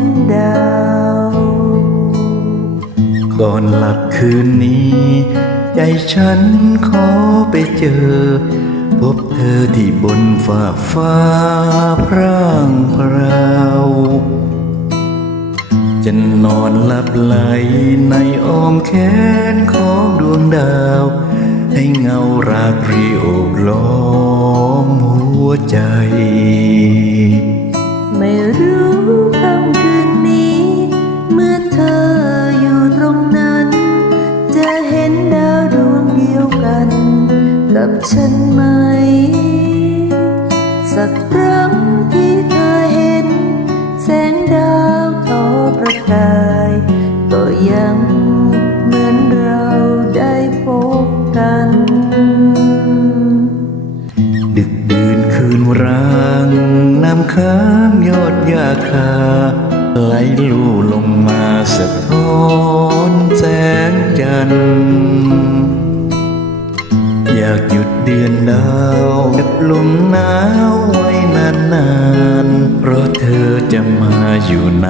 นดาว ก่อนหลับคืนนี้ ใจฉันขอไปเจอ พบเธอที่บนฟ้าฟ้าพร่างพราวจะนอนหลับไหลในอ้อมแขนของดวงดาว ให้เงาราตรีโอบล้อมหัวใจ ไม่รู้ กับฉันไหม สักครั้งที่เธอเห็น แสงดาวทอประกาย ก็ยังเหมือนเราได้พบกัน ดึกดื่นคืนร้างน้ำค้างยอดยาคา ไหลลู่ลงมาสะท้อนแสงจันทร์ จะมาอยู่ใน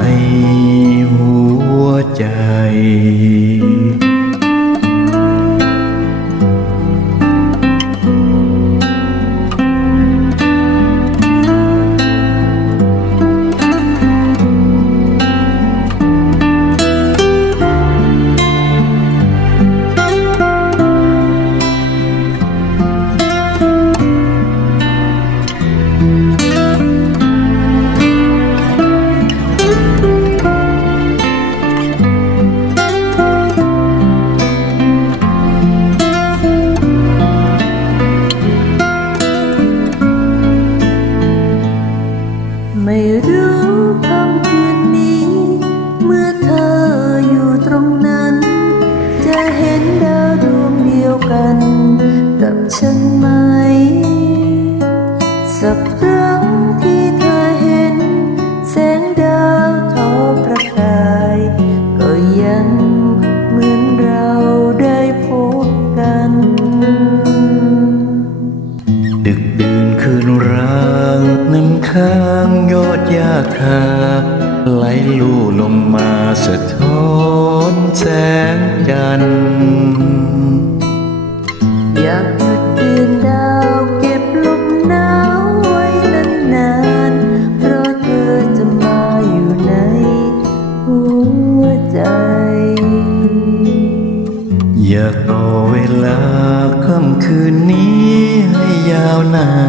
หัวใจ สักครั้งที่เธอเห็น แสงดาวทอประกาย ก็ยังเหมือนเราได้พบกัน ดึกดื่นคืนร้างน้ำค้างยอดยาคาไหลลู่ลงมาสะท้อนแสงจันทร์อยาก ใจ อยากต่อเวลาค่ำคืนนี้ให้ยาวนาน